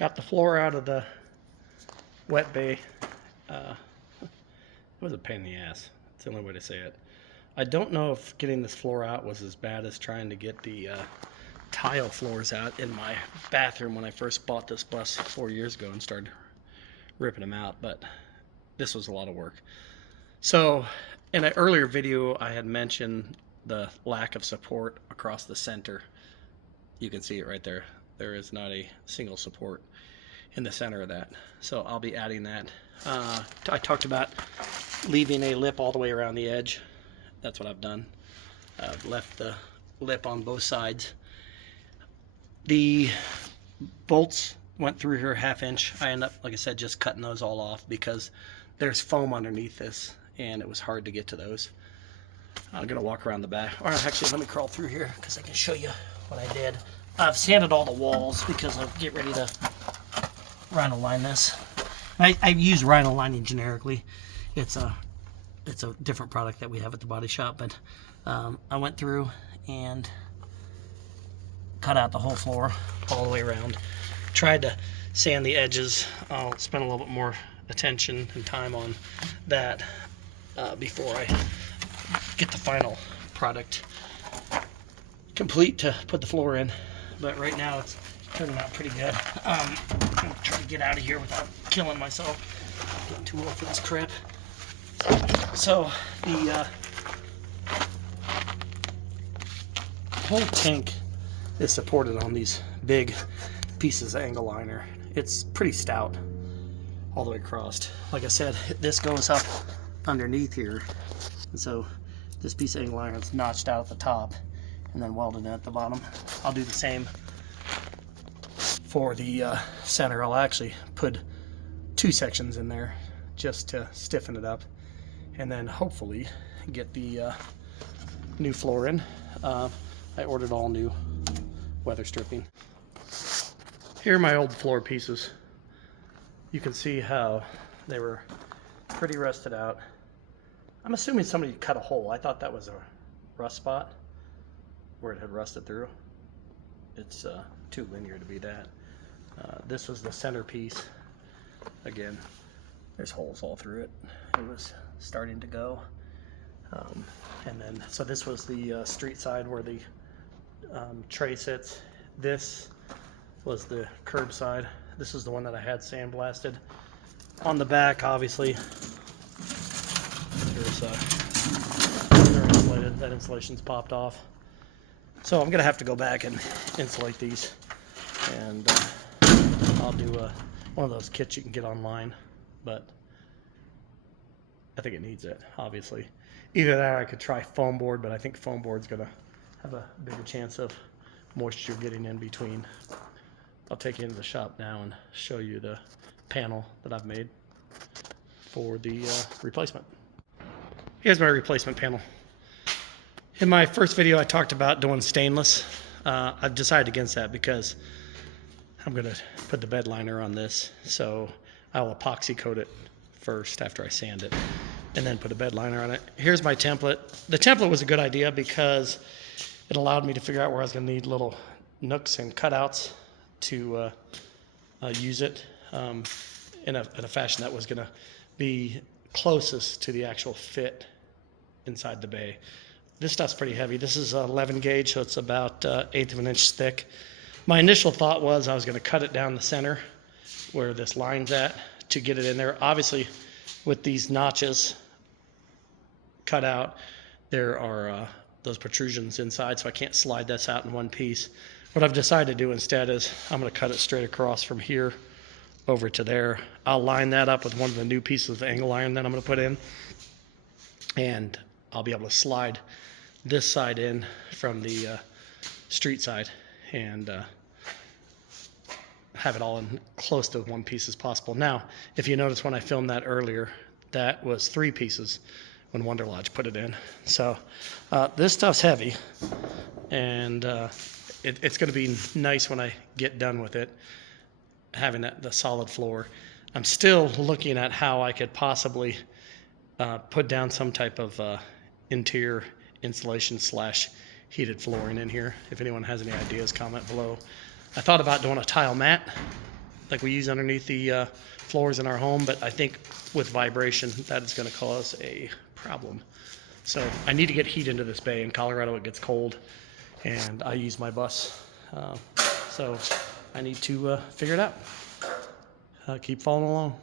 Got the floor out of the wet bay. It was a pain in the ass. It's the only way to say it. I don't know if getting this floor out was as bad as trying to get the tile floors out in my bathroom when I first bought this bus 4 years ago and started ripping them out, but this was a lot of work. So in an earlier video I had mentioned the lack of support across the center. You can see it right there. There is not a single support in the center of that, so I'll be adding that. I talked about leaving a lip all the way around the edge. That's what I've done. I've left the lip on both sides. The bolts went through here 1/2 inch. I ended up, like I said, just cutting those all off because there's foam underneath this and it was hard to get to those. I'm gonna walk around the back, or actually let me crawl through here because I can show you what I did. I've sanded all the walls because I'll get ready to rhino line this. I use rhino lining generically. It's a different product that we have at the body shop, but I went through and cut out the whole floor all the way around. Tried to sand the edges. I'll spend a little bit more attention and time on that before I get the final product complete to put the floor in. But right now it's turning out pretty good. I'm gonna try to get out of here without killing myself. Getting too old for this crap. So the whole tank is supported on these big pieces of angle liner. It's pretty stout all the way across. Like I said, this goes up underneath here, and so this piece of angle liner is notched out at the top and then welded in at the bottom. I'll do the same for the center. I'll actually put 2 sections in there just to stiffen it up, and then hopefully get the new floor in. I ordered all new weather stripping. Here are my old floor pieces. You can see how they were pretty rusted out. I'm assuming somebody cut a hole. I thought that was a rust spot where it had rusted through. It's too linear to be that. This was the centerpiece. Again, there's holes all through it. It was starting to go. And then, so this was the street side where the tray sits. This was the curb side. This is the one that I had sandblasted. On the back, obviously, they're insulated. That insulation's popped off. So I'm gonna have to go back and insulate these, and I'll do one of those kits you can get online, but I think it needs it, obviously. Either that or I could try foam board, but I think foam board's gonna have a bigger chance of moisture getting in between. I'll take you into the shop now and show you the panel that I've made for the replacement. Here's my replacement panel. In my first video I talked about doing stainless. I've decided against that because I'm gonna put the bed liner on this, so I'll epoxy coat it first after I sand it and then put a bed liner on it. Here's my template. The template was a good idea because it allowed me to figure out where I was gonna need little nooks and cutouts to use it in a fashion that was gonna be closest to the actual fit inside the bay. This stuff's pretty heavy. This is 11 gauge, so it's about 1/8 of an inch thick. My initial thought was I was gonna cut it down the center where this line's at to get it in there. Obviously, with these notches cut out, there are those protrusions inside, so I can't slide this out in one piece. What I've decided to do instead is I'm gonna cut it straight across from here over to there. I'll line that up with one of the new pieces of angle iron that I'm gonna put in, and I'll be able to slide this side in from the street side and have it all in close to one piece as possible. Now, if you notice when I filmed that earlier, that was 3 pieces when Wanderlodge put it in. So this stuff's heavy, and it's going to be nice when I get done with it, having the solid floor. I'm still looking at how I could possibly put down some type of interior insulation / heated flooring in here. If anyone has any ideas, comment below. I thought about doing a tile mat like we use underneath the floors in our home, but I think with vibration, that is going to cause a problem. So I need to get heat into this bay. In Colorado, it gets cold, and I use my bus. So I need to figure it out. Keep following along.